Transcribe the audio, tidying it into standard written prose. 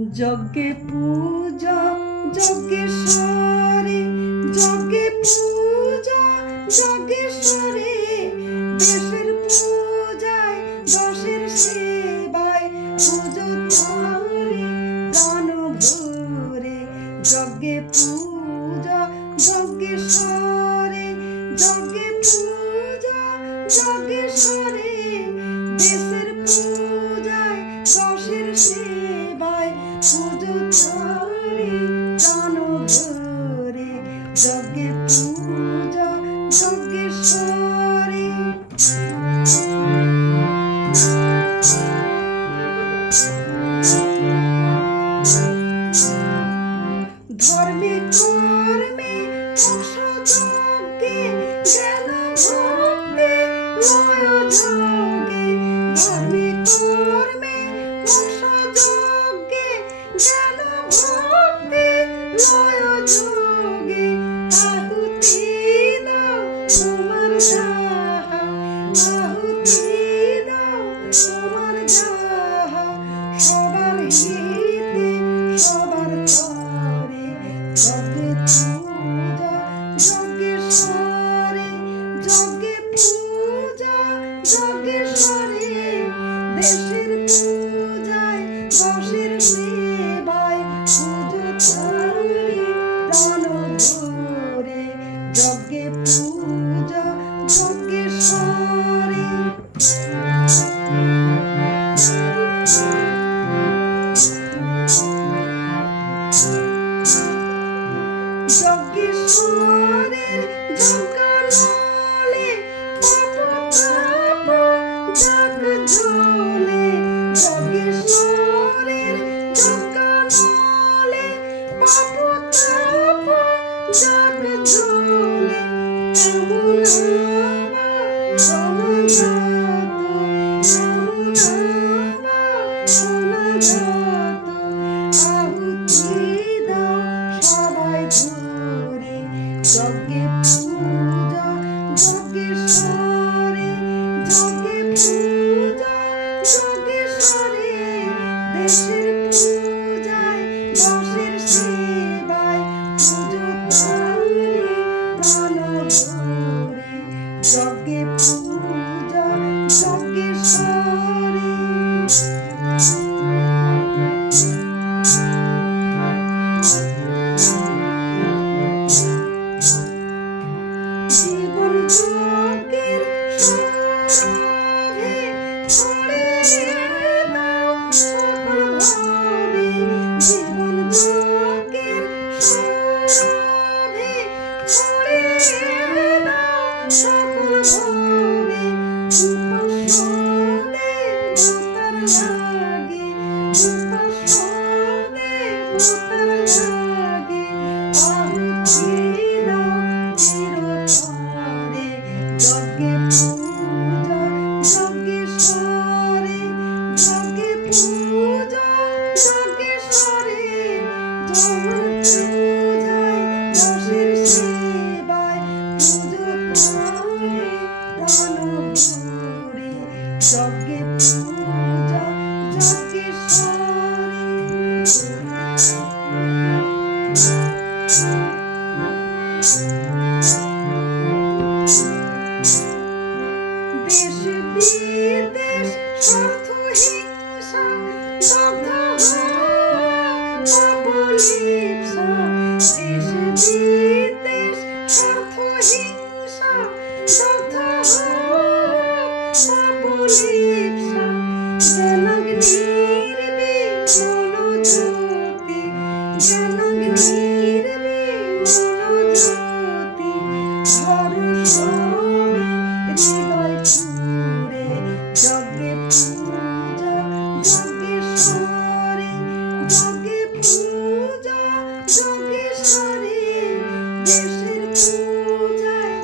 যজ্ঞে পূজা যজ্ঞেশ্বরে, যজ্ঞে পূজা যজ্ঞেশ্বরে, দেশের পূজায় দশের সেবায়, পুজো তারে প্রাণ ভরে। যজ্ঞে পূজা যজ্ঞেশ্বরে, যজ্ঞে পূজা যজ্ঞেশ্বরে, দেশের পূজায় দশের সেবায়, পুজো তারে প্রাণ ভরে। যজ্ঞে পূজা যজ্ঞেশ্বরে। ধর্মে কর্মে মোক্ষযজ্ঞে, জ্ঞান ভক্তি লয় যোগে। ধর্মে কর্মে মোক্ষযজ্ঞে, জ্ঞান ভক্তি লয় যোগে। আহুতি দাও তোমার যাহা, আহুতি দাও তোমার যাহা, সবার হিতে সবার তরে। যজ্ঞে পূজা যজ্ঞেশ্বরে, যজ্ঞে পূজা যজ্ঞেশ্বরে, দেশের পূজায় দশের সেবায়, পুজো তারে প্রাণ ভরে। যজ্ঞে পূজা যজ্ঞেশ্বরে। যজ্ঞেশ্বরের যজ্ঞানলে পাপ তাপ যাগ জ্বলে। যজ্ঞেশ্বরের যজ্ঞানলে পাপ তাপ যাগ জ্বলে। এমন আমার সমাজাত, এমন আমার সমাজাত, আহুতি দাও সবাই ধরে। যজ্ঞে পূজা যজ্ঞেশ্বরে, যজ্ঞে পূজা যজ্ঞেশ্বরে, দেশের পূজায় দশের সেবায়, পুজো তারে প্রাণ ভরে। যজ্ঞে পূজা যজ্ঞেশ্বরে। জীবন যজ্ঞের সৌরভে ছড়িয়ে দাও সকল ভাবে। জীবন যজ্ঞের সৌরভে ছড়িয়ে দাও সকল ভাবে। উপাস্য দেবতার লাগে, উপাস্য দেবতার লাগে, আহুতি দাও চিরতরে। যজ্ঞে পূজা যজ্ঞেশ্বরে, যজ্ঞে পূজা যজ্ঞেশ্বরে, তোমার পূজায় দশের সেবায়, পুজো তারে প্রাণ ভরে। যজ্ঞে পূজা যজ্ঞেশ্বরে। দেশ বিদেশ স্বার্থ হিংসা দগ্ধ হোক পাপ লিপ্সা। দেশ বিদেশ স্বার্থ হিংসা দগ্ধ হোক পাপ লিপ্সা। জ্ঞানাগ্নির বিমল জ্যোতি, জ্ঞানাগ্নির বিমল জ্যোতি, ভরসবে হৃদয় পুরে। যজ্ঞে পূজা যজ্ঞেশ্বরে, যজ্ঞে পূজা যজ্ঞেশ্বরে, দেশের পূজায়